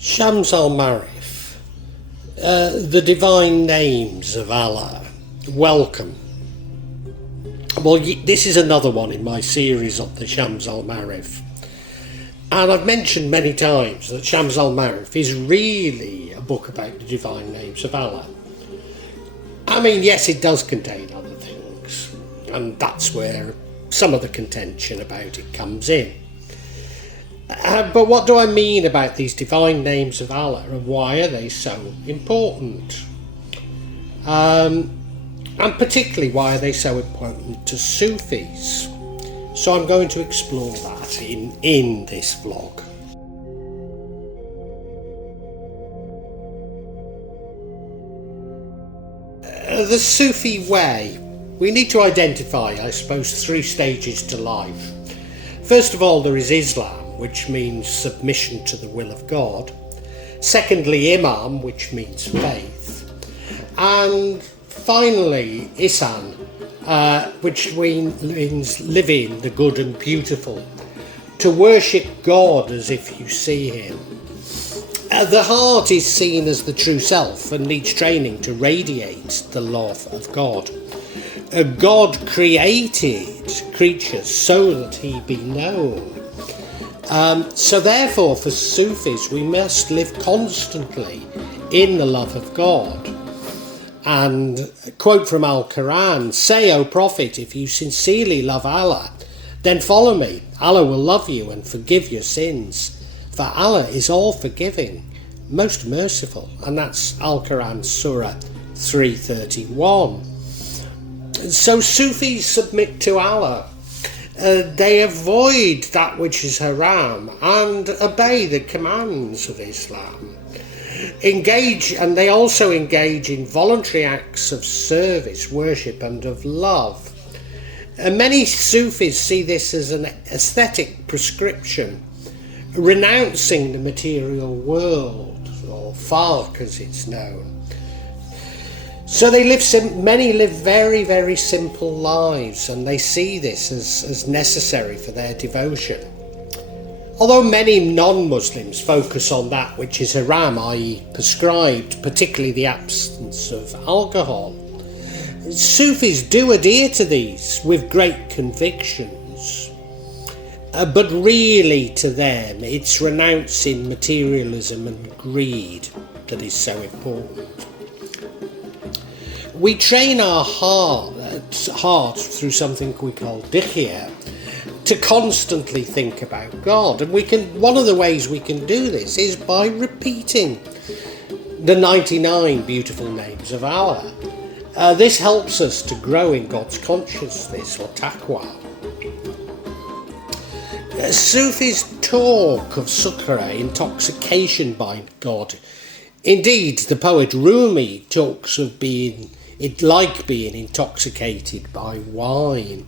Shams al-Marif, the divine names of Allah. Welcome. Well, this is another one in my series on the Shams al-Marif. And I've mentioned many times that Shams al-Marif is really a book about the divine names of Allah. I mean, yes, it does contain other things, and that's where some of the contention about it comes in. But what do I mean about these divine names of Allah, and why are they so important? And particularly, why are they so important to Sufis? So I'm going to explore that in this vlog. The Sufi way. We need to identify, I suppose, 3 stages to life. First of all, there is Islam, which means submission to the will of God. Secondly, Imam, which means faith. And finally, Ihsan, which means living the good and beautiful. To worship God as if you see him. The heart is seen as the true self and needs training to radiate the love of God. God created creatures so that he be known. So therefore, for Sufis, we must live constantly in the love of God. And quote from Al-Koran, "Say, O Prophet, if you sincerely love Allah, then follow me. Allah will love you and forgive your sins. For Allah is all forgiving, most merciful." And that's Al-Koran Surah 3:31. So Sufis submit to Allah. They avoid that which is haram and obey the commands of Islam. They also engage in voluntary acts of service, worship and of love. Many Sufis see this as an aesthetic prescription, renouncing the material world, or Faqr as it's known. So many live very, very simple lives, and they see this as necessary for their devotion. Although many non-Muslims focus on that which is haram, i.e. prescribed, particularly the absence of alcohol, Sufis do adhere to these with great convictions. But really to them, it's renouncing materialism and greed that is so important. We train our heart through something we call Dhikr to constantly think about God, and one of the ways we can do this is by repeating the 99 beautiful names of Allah. This helps us to grow in God's consciousness, or Taqwa. Sufis talk of sukra, intoxication by God. Indeed, the poet Rumi talks of being intoxicated by wine.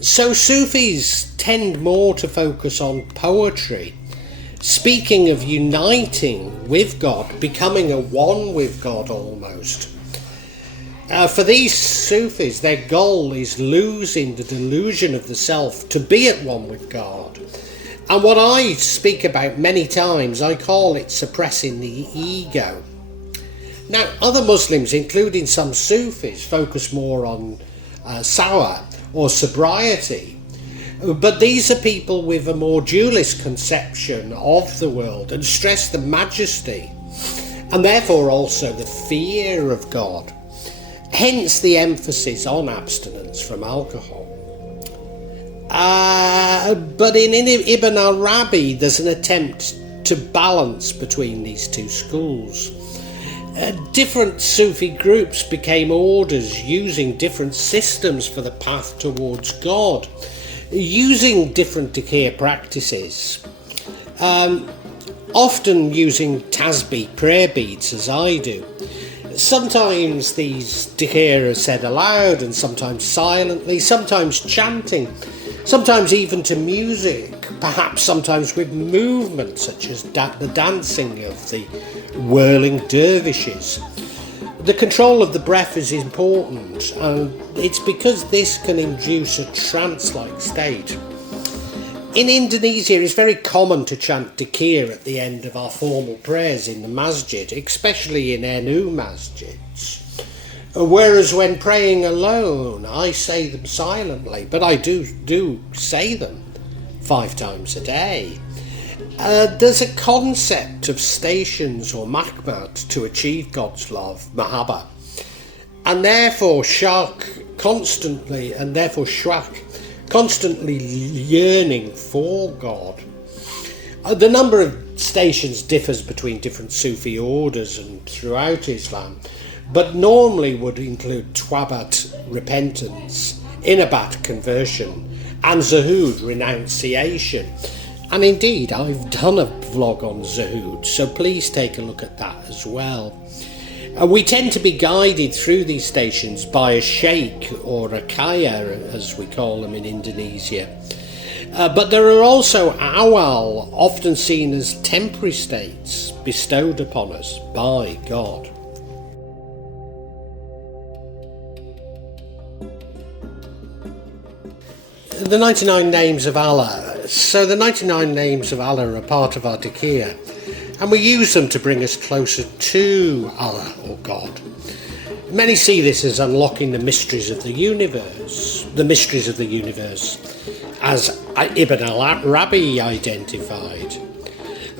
So Sufis tend more to focus on poetry, speaking of uniting with God, becoming a one with God almost. For these Sufis, their goal is losing the delusion of the self to be at one with God. And what I speak about many times, I call it suppressing the ego. Now, other Muslims, including some Sufis, focus more on sawa, or sobriety. But these are people with a more dualist conception of the world and stress the majesty and therefore also the fear of God. Hence the emphasis on abstinence from alcohol. But in Ibn Arabi, there's an attempt to balance between these two schools. Different Sufi groups became orders using different systems for the path towards God, using different dhikr practices, often using tasbih prayer beads as I do. Sometimes these dhikr are said aloud and sometimes silently, sometimes chanting, sometimes even to music, perhaps sometimes with movement such as the dancing of the whirling dervishes. The control of the breath is important, and it's because this can induce a trance-like state. In Indonesia, it's very common to chant Dhikr at the end of our formal prayers in the masjid, especially in NU masjids. Whereas when praying alone, I say them silently, but I do say them 5 times a day. There's a concept of stations or makmat to achieve God's love, mahabba, and therefore shak constantly yearning for God. The number of stations differs between different Sufi orders and throughout Islam, but normally would include twabat, repentance, inabat, conversion, and zuhud, renunciation. And indeed, I've done a vlog on zuhud, so please take a look at that as well. We tend to be guided through these stations by a sheikh or a kaya, as we call them in Indonesia. But there are also awal, often seen as temporary states bestowed upon us by God. The 99 names of Allah. So the 99 names of Allah are part of our Dhikr, and we use them to bring us closer to Allah or God. Many see this as unlocking the mysteries of the universe, as Ibn al-Arabi identified.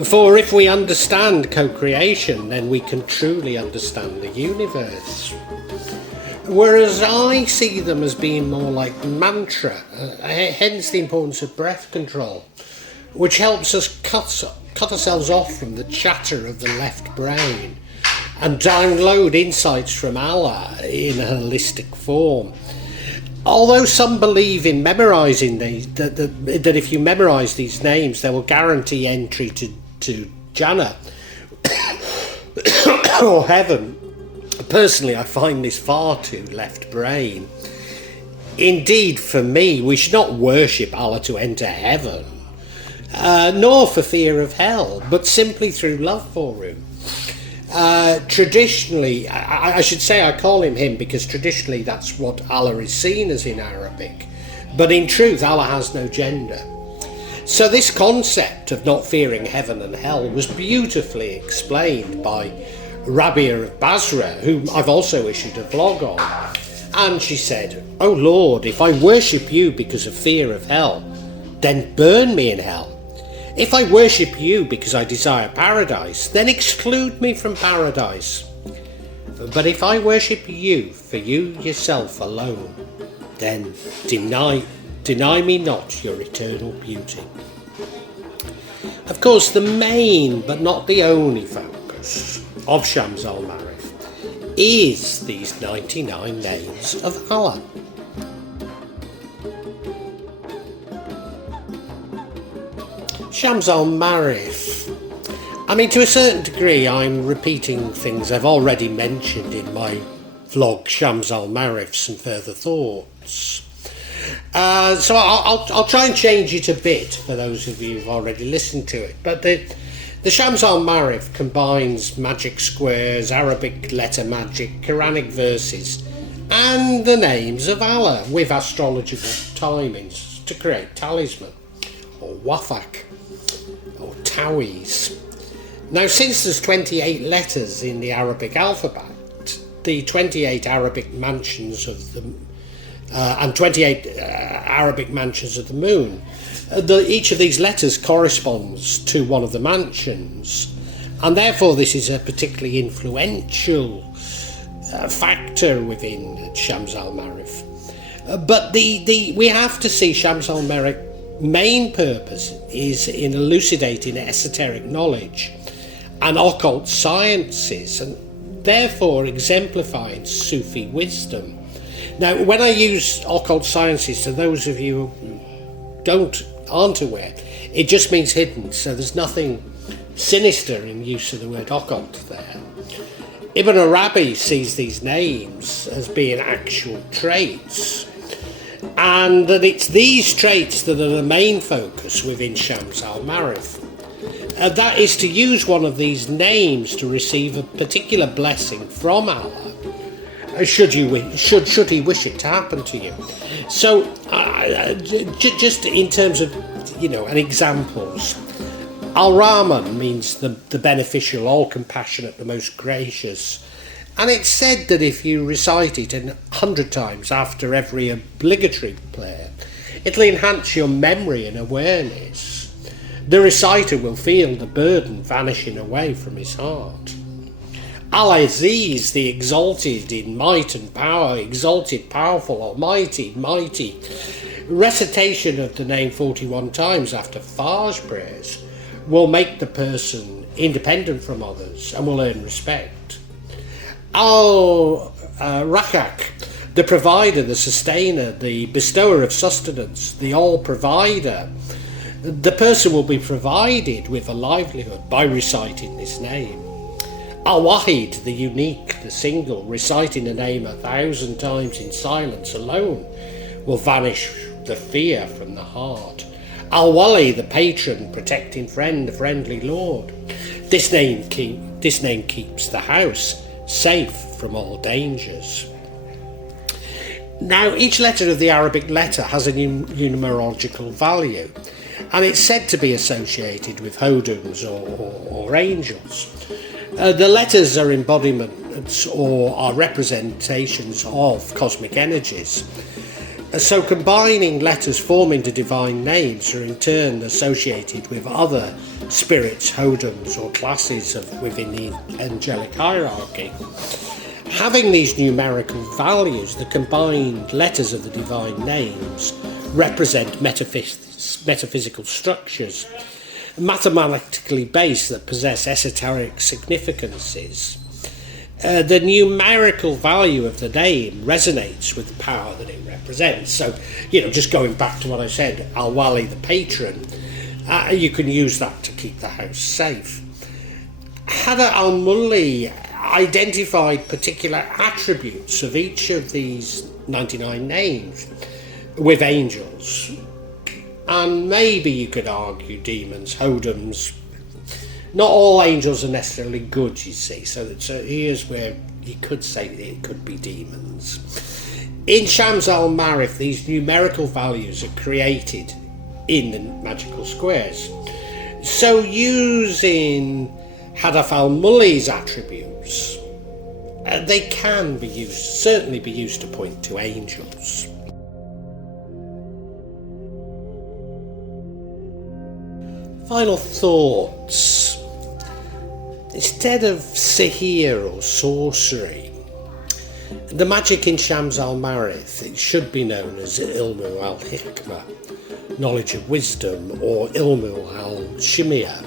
For if we understand co-creation, then we can truly understand the universe. Whereas I see them as being more like mantra, hence the importance of breath control, which helps us cut ourselves off from the chatter of the left brain and download insights from Allah in a holistic form. Although some believe in memorising these, that if you memorise these names, they will guarantee entry to Jannah or heaven. Personally, I find this far too left brain. Indeed, for me, we should not worship Allah to enter heaven, nor for fear of hell, but simply through love for him. Traditionally, I should say I call him because traditionally that's what Allah is seen as in Arabic, but in truth Allah has no gender. So this concept of not fearing heaven and hell was beautifully explained by Rabi'a of Basra, whom I've also issued a vlog on. And she said, "O Lord, if I worship you because of fear of hell, then burn me in hell. If I worship you because I desire paradise, then exclude me from paradise. But if I worship you for you yourself alone, then deny me not your eternal beauty." Of course, the main but not the only focus of Shams al-Marif is these 99 names of Allah. Shams al-Marif. I mean, to a certain degree, I'm repeating things I've already mentioned in my vlog, Shams al-Marif, Some Further Thoughts. So I'll try and change it a bit for those of you who've already listened to it. But the Shams al-Marif combines magic squares, Arabic letter magic, Quranic verses, and the names of Allah with astrological timings to create talisman, or wafak, or tawiz. Now, since there's 28 letters in the Arabic alphabet, the 28 Arabic mansions of the and 28 Arabic mansions of the moon, each of these letters corresponds to one of the mansions, and therefore this is a particularly influential factor within Shams al-Marif. But we have to see Shams al-Marif's main purpose is in elucidating esoteric knowledge and occult sciences, and therefore exemplifying Sufi wisdom. Now, when I use occult sciences, to those of you who aren't aware, it just means hidden, so there's nothing sinister in use of the word occult there. Ibn Arabi sees these names as being actual traits, and that it's these traits that are the main focus within Shams al-Marif. That is to use one of these names to receive a particular blessing from Allah, should he wish it to happen to you. So, just in terms of and examples. Al-Rahman means the beneficial, all compassionate, the most gracious. And it's said that if you recite it 100 times after every obligatory prayer, it'll enhance your memory and awareness. The reciter will feel the burden vanishing away from his heart. Al-Aziz, the exalted in might and power, exalted, powerful, almighty, mighty. Recitation of the name 41 times after Fajr prayers will make the person independent from others and will earn respect. Al-Rakak, the provider, the sustainer, the bestower of sustenance, the all-provider. The person will be provided with a livelihood by reciting this name. Al-Wahid, the unique, the single, reciting a name 1,000 times in silence alone will vanish the fear from the heart. Al-Wali, the patron, protecting friend, the friendly Lord. This name keeps the house safe from all dangers. Now, each letter of the Arabic letter has a numerological value, and it's said to be associated with khodams or angels. The letters are embodiments or are representations of cosmic energies. So combining letters form into divine names are in turn associated with other spirits, khodams or classes within the angelic hierarchy. Having these numerical values, the combined letters of the divine names represent metaphysical structures, mathematically based, that possess esoteric significances. The numerical value of the name resonates with the power that it represents. So, just going back to what I said, Al-Wali, the patron, you can use that to keep the house safe. Hada al-Mulli identified particular attributes of each of these 99 names with angels. And maybe you could argue demons, khodams. Not all angels are necessarily good, you see, so here's where you could say it could be demons. In Shams al-Ma'arif, these numerical values are created in the magical squares. So using Hadaf al-Mulli's attributes, they can be used, certainly be used to point to angels. Final thoughts. Instead of sihir or sorcery, the magic in Shams al-Ma'arif, it should be known as al-Hikmah, knowledge of wisdom, or al-simiyah,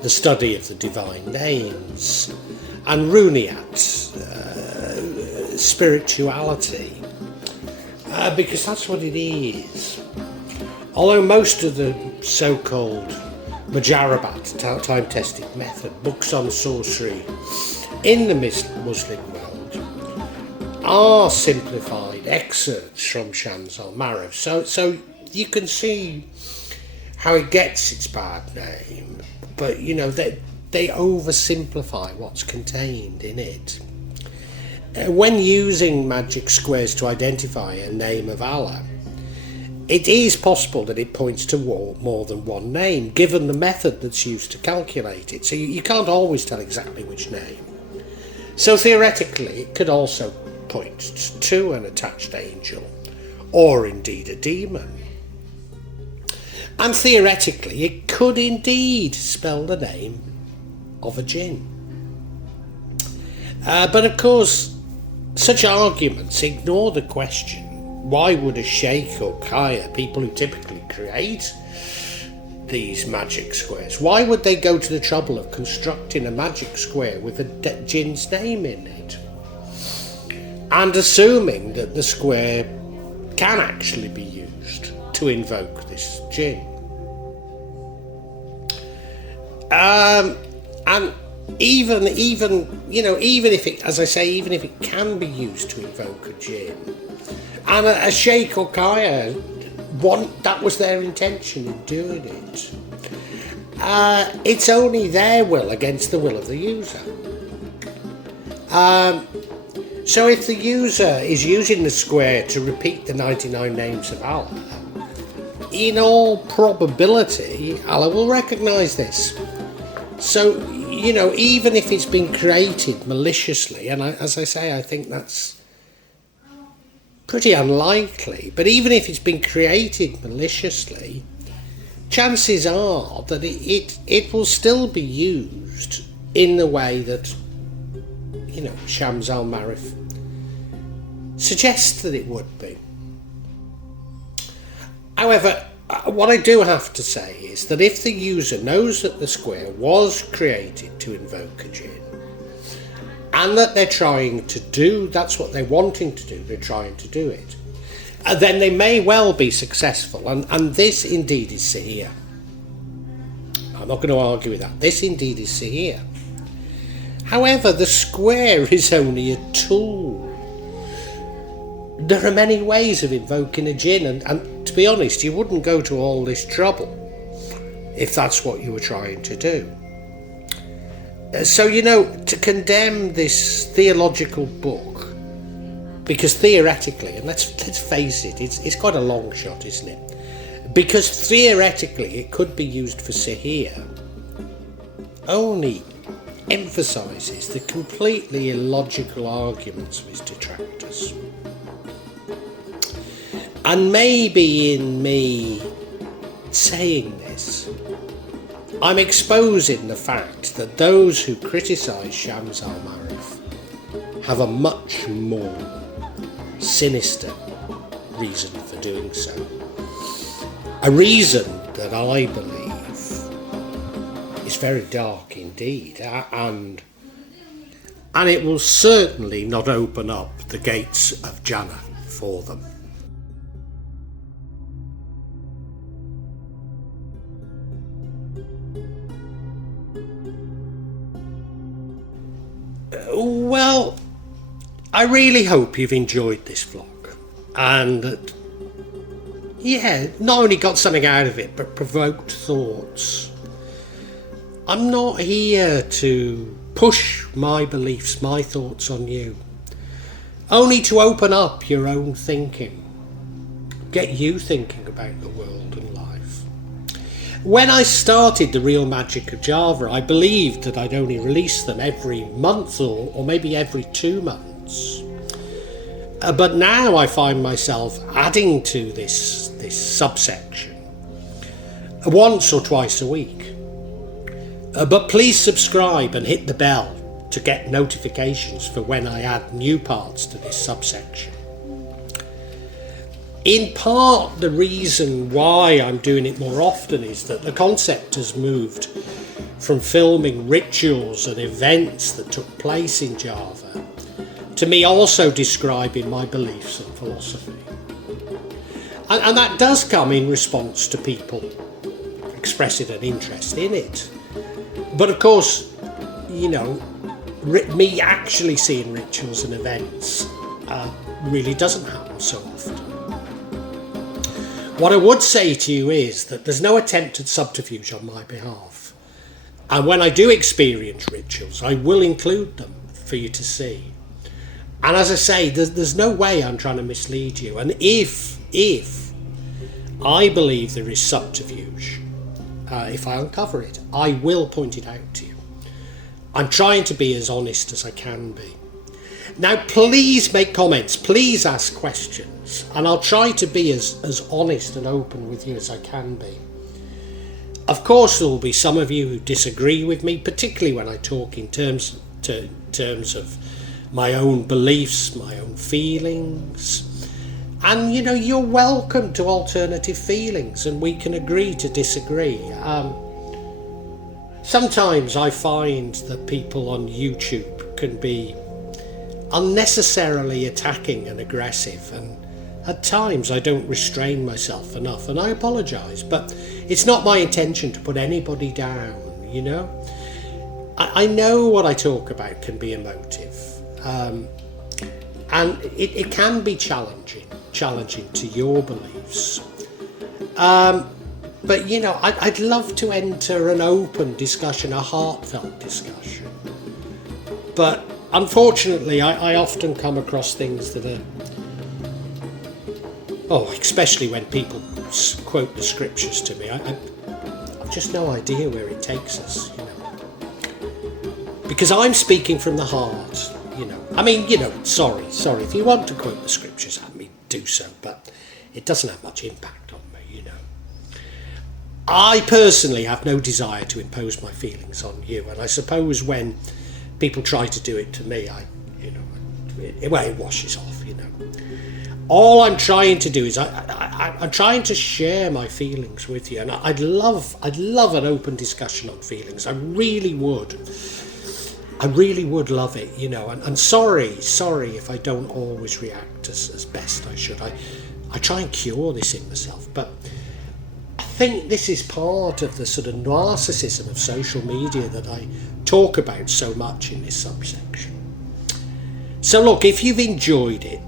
the study of the divine names, and runiyat, spirituality, because that's what it is. Although most of the so-called Mujarabat, time-tested method, books on sorcery in the Muslim world are simplified excerpts from Shams al-Ma'arif. So you can see how it gets its bad name, but they oversimplify what's contained in it. When using magic squares to identify a name of Allah, it is possible that it points to more than one name, given the method that's used to calculate it. So you can't always tell exactly which name. So theoretically, it could also point to an attached angel, or indeed a demon. And theoretically, it could indeed spell the name of a jinn. But of course, such arguments ignore the question: why would a sheikh or kaya, people who typically create these magic squares, why would they go to the trouble of constructing a magic square with a jinn's name in it? And assuming that the square can actually be used to invoke this jinn. And even if it, as I say, even if it can be used to invoke a jinn, and a sheikh or kaya, that was their intention in doing it, it's only their will against the will of the user. So if the user is using the square to repeat the 99 names of Allah, in all probability, Allah will recognise this. So, even if it's been created maliciously, and as I say, I think that's pretty unlikely, but even if it's been created maliciously, chances are that it will still be used in the way that, Shams al-Marif suggests that it would be. However, what I do have to say is that if the user knows that the square was created to invoke a jinn, and that they're trying to do, that's what they're wanting to do, they're trying to do it, then they may well be successful, and this indeed is sihir. I'm not going to argue with that. This indeed is sihir. However, the square is only a tool. There are many ways of invoking a jinn, and to be honest, you wouldn't go to all this trouble if that's what you were trying to do. So, to condemn this theological book, because theoretically, and let's face it, it's quite a long shot, isn't it? Because theoretically it could be used for sihir, only emphasises the completely illogical arguments of his detractors. And maybe in me saying this, I'm exposing the fact that those who criticise Shams al-Marif have a much more sinister reason for doing so. A reason that I believe is very dark indeed, and it will certainly not open up the gates of Jannah for them. Well, I really hope you've enjoyed this vlog, and that, not only got something out of it, but provoked thoughts. I'm not here to push my beliefs, my thoughts on you, only to open up your own thinking, get you thinking about the world and life. When I started The Real Magic of Java, I believed that I'd only release them every month or maybe every 2 months. But now I find myself adding to this subsection once or twice a week. But please subscribe and hit the bell to get notifications for when I add new parts to this subsection. In part, the reason why I'm doing it more often is that the concept has moved from filming rituals and events that took place in Java to me also describing my beliefs and philosophy. And that does come in response to people expressing an interest in it. But of course, me actually seeing rituals and events really doesn't happen so often. What I would say to you is that there's no attempt at subterfuge on my behalf. And when I do experience rituals, I will include them for you to see. And as I say, there's no way I'm trying to mislead you. And if I believe there is subterfuge, if I uncover it, I will point it out to you. I'm trying to be as honest as I can be. Now, please make comments, please ask questions, and I'll try to be as honest and open with you as I can be. Of course, there will be some of you who disagree with me, particularly when I talk in terms of my own beliefs, my own feelings. And, you're welcome to alternative feelings, and we can agree to disagree. Sometimes I find that people on YouTube can be unnecessarily attacking and aggressive, and at times I don't restrain myself enough, and I apologise, but it's not my intention to put anybody down. I know what I talk about can be emotive, and it can be challenging to your beliefs, but I'd love to enter an open discussion, a heartfelt discussion, but unfortunately, I often come across things that are, especially when people quote the scriptures to me, I've just no idea where it takes us, you know. Because I'm speaking from the heart, you know. I mean, you know, sorry, if you want to quote the scriptures at me, do so, but it doesn't have much impact on me, you know. I personally have no desire to impose my feelings on you, and I suppose when people try to do it to me, it washes off, you know. All I'm trying to do is I'm trying to share my feelings with you, and I'd love an open discussion on feelings. I really would love it, you know. And sorry if I don't always react as best I should. I try and cure this in myself, but I think this is part of the sort of narcissism of social media that I talk about so much in this subsection. So look, if you've enjoyed it,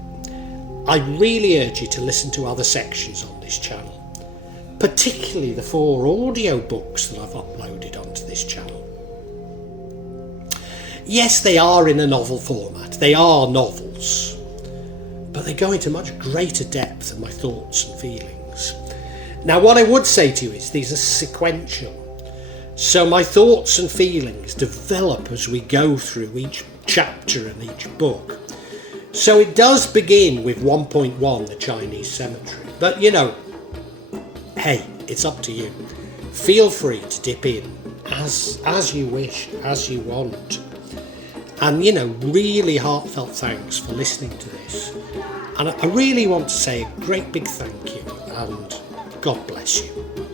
I really urge you to listen to other sections on this channel, particularly the 4 audio books that I've uploaded onto this channel. Yes, they are in a novel format, they are novels, but they go into much greater depth than my thoughts and feelings. Now, what I would say to you is these are sequential, so my thoughts and feelings develop as we go through each chapter and each book. So it does begin with 1.1, the Chinese cemetery. But, you know, hey, it's up to you. Feel free to dip in as you wish, as you want. And, you know, really heartfelt thanks for listening to this. And I really want to say a great big thank you, and God bless you.